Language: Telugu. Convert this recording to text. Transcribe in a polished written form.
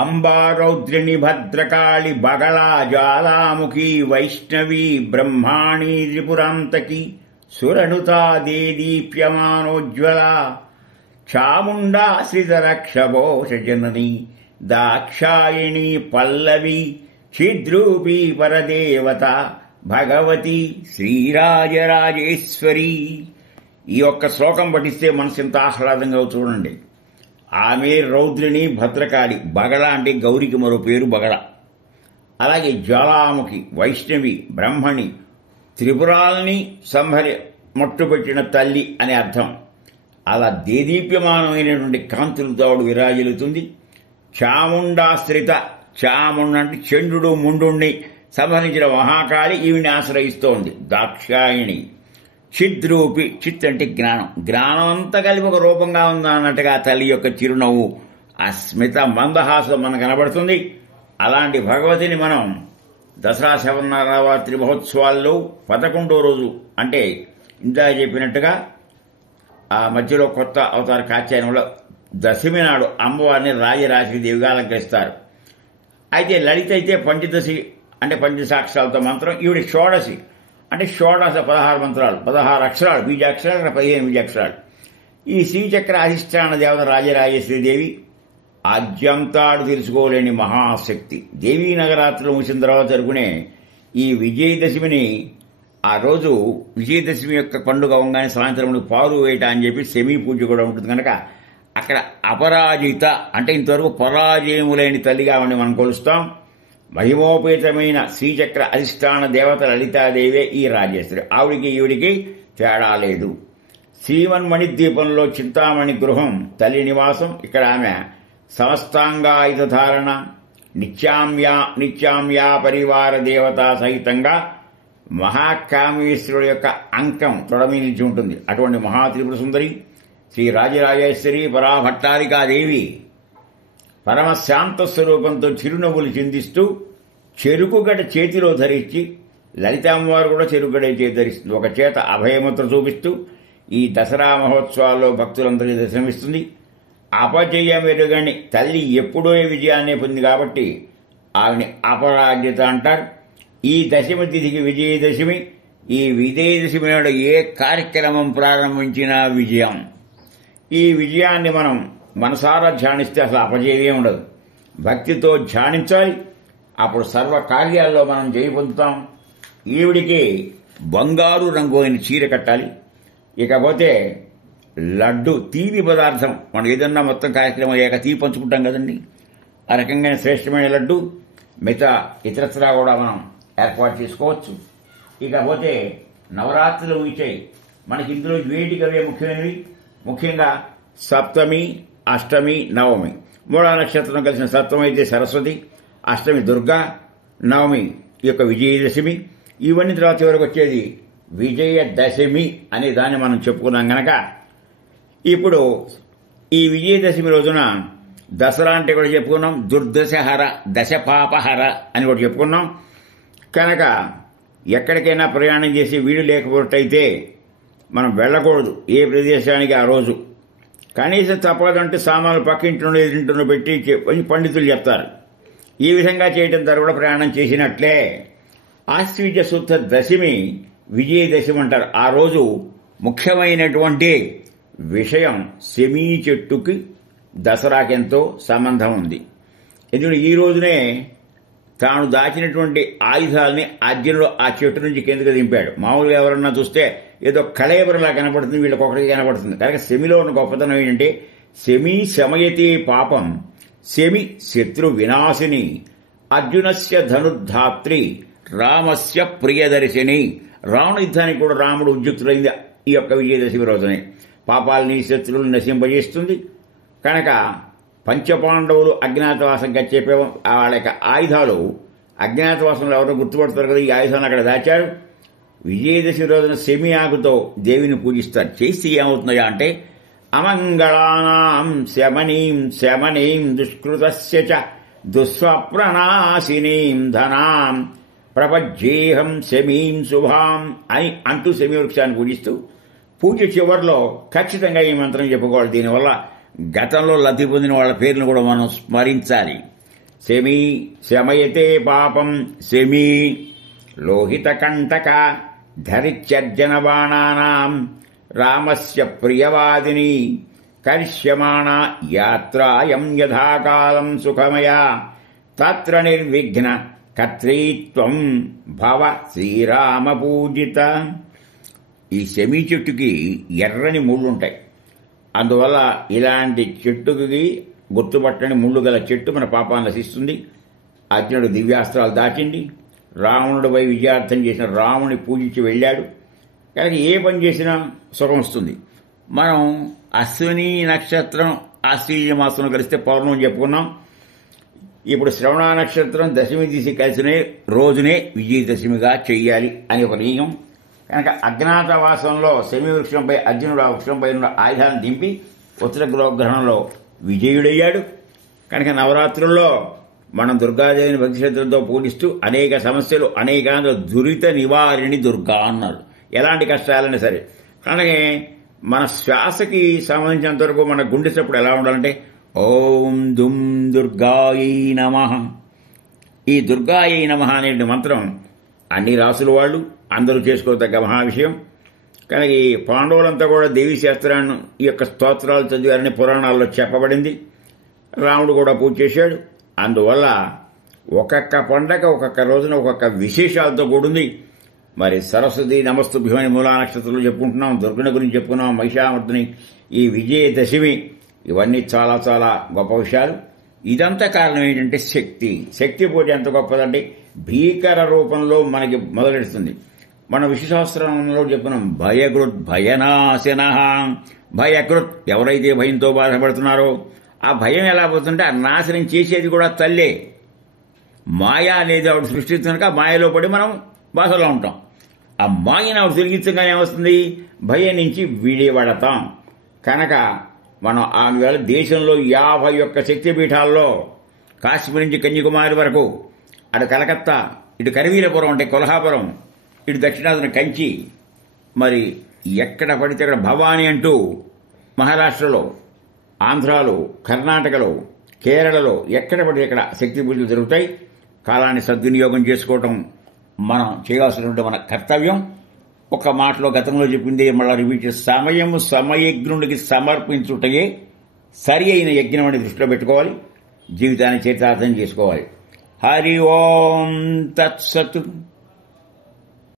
అంబా రౌద్రిణి భద్రకాళి బగళా జ్వాలాముఖి వైష్ణవి బ్రహ్మాణి త్రిపురాంతకి సురనుతా దేదీప్యమానోజ్వల చాముండాశ్రితరక్షభోషజనని దాక్షాయిణి పల్లవి చిద్రూపీ పరదేవత భగవతి శ్రీరాజరాజేశ్వరి. ఈ ఒక్క శ్లోకం పఠిస్తే మనసు ఎంత ఆహ్లాదంగా చూడండి. ఆమె రౌద్రిణి భద్రకాళి, బగళ అంటే గౌరికి మరో పేరు బగళ. అలాగే జ్వాలాముఖి, వైష్ణవి, బ్రహ్మణి, త్రిపురాల్ని మట్టుపెట్టిన తల్లి అనే అర్థం. అలా దేదీప్యమానమైనటువంటి కాంతులతో ఆవిడ విరాజిల్లుతుంది. చాముండాశ్రిత, చాముండ అంటే చంద్రుడు ముండుణ్ణి సంహరించిన మహాకాళి ఈవిని ఆశ్రయిస్తోంది. దాక్షాయిణి, చిద్రూపి, చిత్ అంటే జ్ఞానం, జ్ఞానం అంతా కలిపి ఒక రూపంగా ఉందన్నట్టుగా తల్లి యొక్క చిరునవ్వు, ఆ స్మిత మందహాసం మనకు కనబడుతుంది. అలాంటి భగవతిని మనం దసరా శరన్నవరాత్రి మహోత్సవాల్లో 11వ రోజు అంటే ఇందా చెప్పినట్టుగా ఆ మధ్యలో కొత్త అవతార కాత్యాయనంలో దశమి నాడు అమ్మవారిని రాజరాజదేవిగా అలంకరిస్తారు. అయితే లలిత అయితే పంచదశి అంటే పంచసాక్షరాలతో మంత్రం, ఈవిడ షోడశి అంటే షోడశ 16 మంత్రాలు, 16 అక్షరాలు, బీజాక్షరాలు, 15 బీజాక్షరాలు. ఈ శ్రీచక్ర అధిష్టాన దేవత రాజరాజేశ్వరీదేవి ఆద్యంతాడు తెలుసుకోలేని మహాశక్తి. దేవీ నవరాత్రులు ముగిసిన తర్వాత జరుగునే ఈ విజయదశమిని, ఆ రోజు విజయదశమి యొక్క పండుగ అవగానే సాయంత్రం పాలు వేయట అని చెప్పి సెమీ పూజ కూడా ఉంటుంది కనుక అక్కడ అపరాజిత అంటే ఇంతవరకు పరాజయములేని తల్లిగా ఉండి మనం కొలుస్తాం. మహిమోపేతమైన శ్రీచక్ర అధిష్టాన దేవత లలితాదేవే ఈ రాజేశ్వరి. ఆవిడికి ఈవిడికి తేడా లేదు. శ్రీమన్మణి ద్వీపంలో చింతామణి గృహం తల్లి నివాసం. ఇక్కడ ఆమె సమస్తాంగాయుధ ధారణ, నిత్యామ్యా పరివార దేవతా సహితంగా మహాకామేశ్వరుడు యొక్క అంకం తొడమి నిలిచి ఉంటుంది. అటువంటి మహాత్రిపుర సుందరి శ్రీ రాజరాజేశ్వరి పరాభట్టారికాదేవి పరమశాంత స్వరూపంతో చిరునవ్వులు చిందిస్తూ చెరుకుగడ చేతిలో ధరించి, లలితామ్మవారు కూడా చెరుకుగడ చేతి ధరిస్తుంది. ఒక చేత అభయముద్ర చూపిస్తూ ఈ దసరా మహోత్సవాల్లో భక్తులందరికీ దర్శనమిస్తుంది. అపజయమెరుగని తల్లి ఎప్పుడో విజయాన్ని పొంది కాబట్టి ఆమెని అపరాజిత అంటారు. ఈ దశమి తిథికి విజయదశమి. ఈ విజయదశమి నాడు ఏ కార్యక్రమం ప్రారంభించినా విజయం. ఈ విజయాన్ని మనం మనసారా ధ్యానిస్తే అసలు అపజయమే ఉండదు. భక్తితో ధ్యానించాలి, అప్పుడు సర్వ కార్యాల్లో మనం జయ పొందుతాం. ఈవిడికి బంగారు రంగు అయిన చీర కట్టాలి. ఇకపోతే లడ్డు, తీపి పదార్థం, మనం ఏదన్నా మొత్తం కార్యక్రమం అయ్యాక తీపి పంచుకుంటాం కదండి, ఆ రకంగా శ్రేష్టమైన లడ్డు, మిగతా ఇతరత్రా కూడా మనం ఏర్పాటు చేసుకోవచ్చు. ఇకపోతే నవరాత్రులు ముగిచాయి. మనకి ఇందులో వేటికవే ముఖ్యమైనవి. ముఖ్యంగా సప్తమి, అష్టమి, నవమి, మూడో నక్షత్రం కలిసిన సప్తమి అయితే సరస్వతి, అష్టమి దుర్గా, నవమి ఈ యొక్క విజయదశమి. ఇవన్నీ తర్వాత చివరికి వచ్చేది విజయదశమి అనే దాన్ని మనం చెప్పుకున్నాం గనక ఇప్పుడు ఈ విజయదశమి రోజున దసరా అంటే కూడా చెప్పుకున్నాం, దుర్దశహర, దశపాపహర అని కూడా చెప్పుకున్నాం. కనుక ఎక్కడికైనా ప్రయాణం చేసి వీలు లేకపోతే మనం వెళ్ళకూడదు ఏ ప్రదేశానికి ఆ రోజు. కనీసం తప్పదంటే సామాన్లు పక్కింట్లో ఎదురింట్లో పెట్టి పండితులు చెప్తారు. ఈ విధంగా చేయడం ద్వారా కూడా ప్రయాణం చేసినట్లే. ఆశ్వీజ శుద్ధ దశమి విజయదశమి అంటారు. ఆ రోజు ముఖ్యమైనటువంటి విషయం సెమీ చెట్టుకి దసరాకెంతో సంబంధం ఉంది. ఎందుకంటే ఈ రోజునే తాను దాచినటువంటి ఆయుధాలని అర్జునుడు ఆ చెట్టు నుంచి కిందకు దింపాడు. మామూలుగా ఎవరన్నా చూస్తే ఏదో కళేబరలా కనబడుతుంది, వీళ్ళకొకటికి కనబడుతుంది. కనుక సెమిలో ఉన్న గొప్పతనం ఏంటంటే సెమి శమయతే పాపం, సెమి శత్రు వినాశిని, అర్జునస్య ధనుర్ధాత్రి, రామస్య ప్రియదర్శిని. రావణ యుద్ధానికి కూడా రాముడు ఉద్యుక్తుడైంది ఈ యొక్క విజయదశమి రోజునే. పాపాలని శత్రువులు నశింపజేస్తుంది. కనుక పంచపాండవులు అజ్ఞాతవాసంగా చెప్పే వాళ్ళ యొక్క ఆయుధాలు అజ్ఞాతవాసంలో ఎవరో గుర్తుపడతారు కదా, ఈ ఆయుధాలను అక్కడ దాచారు. విజయదశమి రోజున సెమి ఆకుతో దేవిని పూజిస్తారు. చేసి ఏమవుతున్నాయా అంటే అమంగళానాం శమనీం శమనీం దుష్కృతస్య చ దుస్వప్రనాశినీం ధనాం ప్రపజ్యేహం శమీం శుభాం అని అంటూ శమీ వృక్షాన్ని పూజిస్తూ పూజ చివరిలో ఖచ్చితంగా ఈ మంత్రం చెప్పుకోవాలి. దీనివల్ల గతంలో లబ్ధి పొందిన వాళ్ళ పేర్లను కూడా మనం స్మరించాలి. శమీ శమయతే పాపం శమీ లోహితకంటక ధరిత్యర్జనబాణానాం రామస్య ప్రియవాదిని కరిష్యమాణా యాత్రాయం యథాకాలం సుఖమయా తత్ర నిర్విఘ్న కర్తృత్వం భవ శ్రీరామ పూజిత. ఈ శమీ చెట్టుకి ఎర్రని ముళ్ళుంటాయి. అందువల్ల ఇలాంటి చెట్టుకి గుర్తుపట్టని ముళ్ళు గల చెట్టు మన పాపాన్ని నశిస్తుంది. అర్జునుడు దివ్యాస్త్రాలు దాచింది. రావణుడిపై విజయార్థం చేసిన రాముని పూజించి వెళ్ళాడు. కానీ ఏ పని చేసినా సుఖం వస్తుంది. మనం అశ్విని నక్షత్రం ఆశ్వీజ మాసంలో కలిస్తే పౌర్ణమి చెప్పుకున్నాం. ఇప్పుడు శ్రవణ నక్షత్రం దశమి తీసి కలిసిన రోజునే విజయదశమిగా చెయ్యాలి అని ఒక నియమం. కనుక అజ్ఞాతవాసంలో శమి వృక్షంపై అర్జునుడు ఆ వృక్షంపై ఉన్న ఆయుధాన్ని దింపి ఉత్తర గ్రహణంలో విజయుడయ్యాడు. కనుక నవరాత్రుల్లో మనం దుర్గాదేవిని భక్తి శ్రద్ధలతో పూజిస్తూ అనేక సమస్యలు అనేక దురిత నివారిణి దుర్గా అన్నారు. ఎలాంటి కష్టాలైనా సరే. కనుక మన శ్వాసకి సంబంధించినంత వరకు మన గుండె చప్పుడు ఎలా ఉండాలంటే ఓం దుమ్ దుర్గాయై నమః. ఈ దుర్గాయై నమః అనే మంత్రం అన్ని రాసుల వాళ్ళు అందరూ చేసుకోదగ్గ మహావిషయం. కనుక ఈ పాండవులంతా కూడా దేవీ శాస్త్రాన్ని ఈ యొక్క స్తోత్రాలు చదివారని పురాణాల్లో చెప్పబడింది. రాముడు కూడా పూజ చేశాడు. అందువల్ల ఒక్కొక్క పండగ ఒక్కొక్క రోజున ఒక్కొక్క విశేషాలతో కూడింది. మరి సరస్వతి నమస్తుభ్యం అని మూలా నక్షత్రంలో చెప్పుకుంటున్నాం. దుర్గుని గురించి చెప్పుకున్నాం. మహిషామర్దిని, ఈ విజయదశమి, ఇవన్నీ చాలా చాలా గొప్ప విషయాలు. ఇదంతా కారణం ఏంటంటే శక్తి. శక్తి పూజ ఎంత గొప్పదంటే భీకర రూపంలో మనకి మొదలెడుతుంది. మన విశ్వసహస్రంలో చెప్పుకున్నాం భయకృత్ భయనాశన. భయకృత్ ఎవరైతే భయంతో బాధపడుతున్నారో ఆ భయం ఎలా పోతుంటే ఆ నాశనం చేసేది కూడా తల్లే. మాయ అనేది ఆవిడ సృష్టిస్తున్న మాయలో పడి మనం బాధలో ఉంటాం. ఆ మాయను ఆవిడ తొలగించగానే ఏమొస్తుంది? భయం నుంచి విడిపడతాం. కనుక మనం ఆమె దేశంలో 51 శక్తిపీఠాల్లో కాశ్మీర్ నుంచి కన్యాకుమారి వరకు, అటు కలకత్తా, ఇటు కరవీరపురం అంటే కొల్హాపురం, ఇటు దక్షిణాదిన కంచి, మరి ఎక్కడ పడితే అక్కడ భవానీ అంటూ మహారాష్ట్రలో, ఆంధ్రాలో, కర్ణాటకలో, కేరళలో ఎక్కడ పడితే ఇక్కడ శక్తి పూజలు జరుగుతాయి. కాలాన్ని సద్వినియోగం చేసుకోవటం మనం చేయాల్సినటువంటి మన కర్తవ్యం. ఒక మాటలో గతంలో చెప్పింది మళ్ళా రిపీట్ చేసి సమయజ్ఞుడికి సమర్పించుటయే సరి అయిన యజ్ఞం అని దృష్టిలో పెట్టుకోవాలి. జీవితాన్ని చరితార్థం చేసుకోవాలి. హరి ఓం తత్సత్.